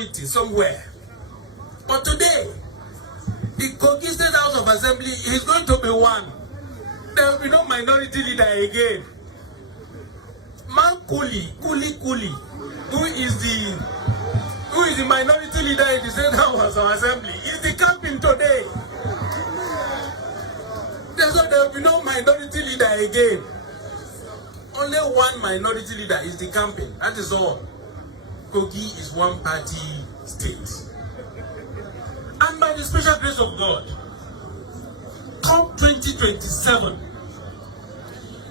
minority somewhere. But today, the Kogi State House of Assembly is going to be one. There will be no minority leader again. Man Kuli, who is the minority leader in the State House of Assembly, is the captain today. There will be no minority leader again. Only one minority leader is the campaign. That is all. Kogi is one party state. And by the special grace of God, come 2027,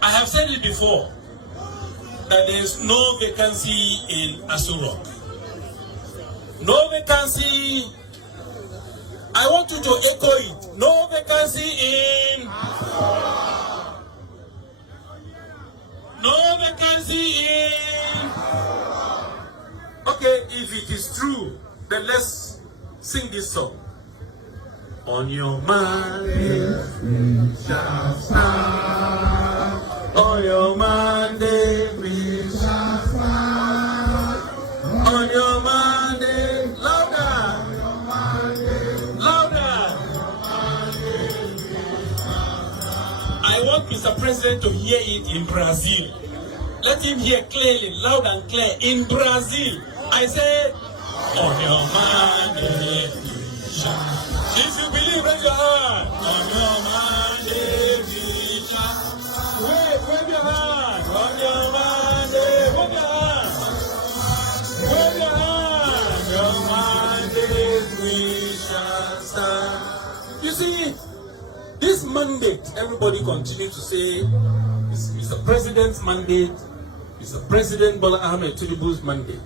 I have said it before, that there is no vacancy in Aso Rock. No vacancy. I want you to echo it. No vacancy in. No vacancy in. Okay, if it is true, then let's sing this song. On your Monday we shall stand. On your Monday we shall stand. On your Monday, louder. Louder. I want Mr. President to hear it in Brazil. Let him hear clearly, loud and clear, in Brazil. I said, on your Monday we shall. If you believe, raise your hand. On your Monday we shall. Wave your hand. On your Monday, wave your hand. Wave your hand. Your Monday we shall stand. You see, this mandate, everybody continue to say, is Mr. President's mandate, Mr. President Bola Ahmed Tinubu's mandate.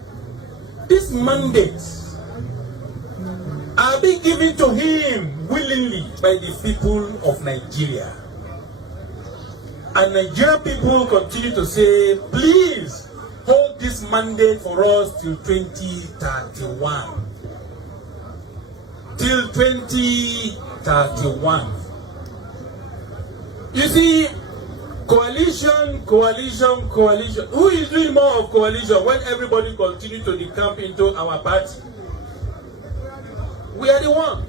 This mandate are being given to him willingly by the people of Nigeria. And Nigerian people continue to say, please hold this mandate for us till 2031. Till 2031. You see, coalition. Who is doing more of coalition when everybody continues to decamp into our party? We are the one.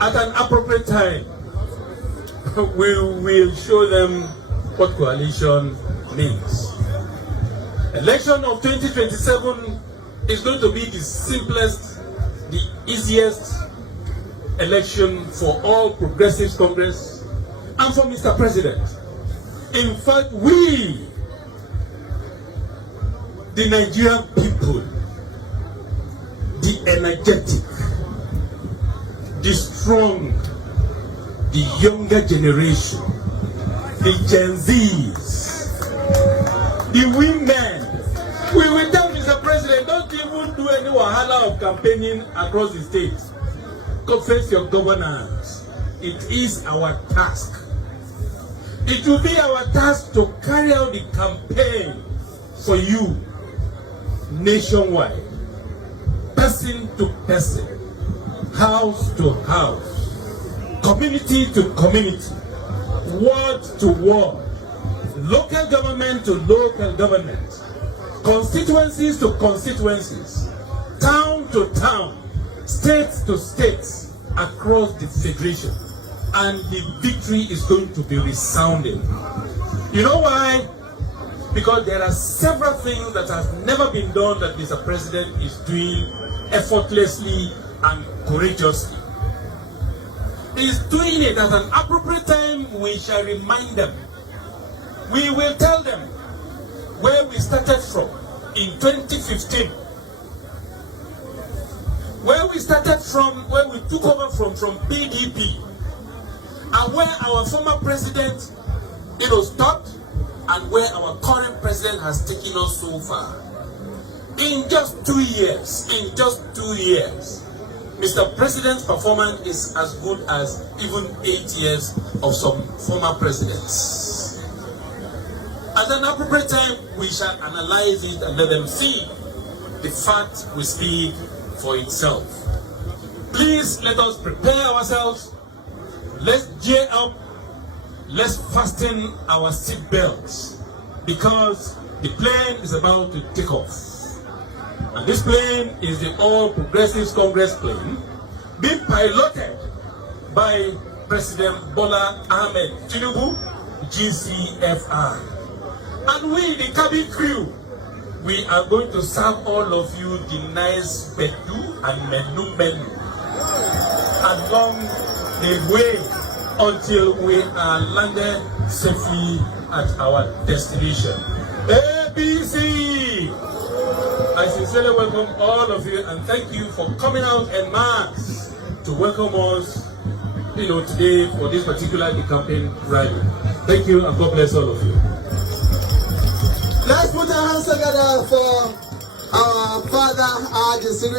At an appropriate time, we will show them what coalition means. Election of 2027 is going to be the simplest, the easiest election for all Progressive Congress and for Mr. President. In fact, we, the Nigerian people, the energetic, the strong, the younger generation, the Gen Zs, the women, we will tell Mr. President, don't even do any wahala of campaigning across the state. Go face your governance. It is our task. It will be our task to carry out the campaign for you nationwide, person to person, house to house, community to community, ward to ward, local government to local government, constituencies to constituencies, town to town, states to states across the federation. And the victory is going to be resounding. You know why? Because there are several things that have never been done that Mr. President is doing effortlessly and courageously. He's doing it at an appropriate time. We shall remind them. We will tell them where we started from in 2015. Where we started from, where we took over from PDP. And where our former president, stopped, and where our current president has taken us so far. In just 2 years, Mr. President's performance is as good as even 8 years of some former presidents. At an appropriate time, we shall analyze it and let them see. The fact will speak for itself. Please let us prepare ourselves. Let's gear up. Let's fasten our seat belts because the plane is about to take off. And this plane is the All Progressives Congress plane, being piloted by President Bola Ahmed Tinubu, GCFR. And we, the cabin crew, we are going to serve all of you the nice bedu and menu along the way until we are landed safely at our destination. ADC! I sincerely welcome all of you and thank you for coming out en masse to welcome us, today for this particular campaign rally. Thank you and God bless all of you. Let's put our hands together for our father, our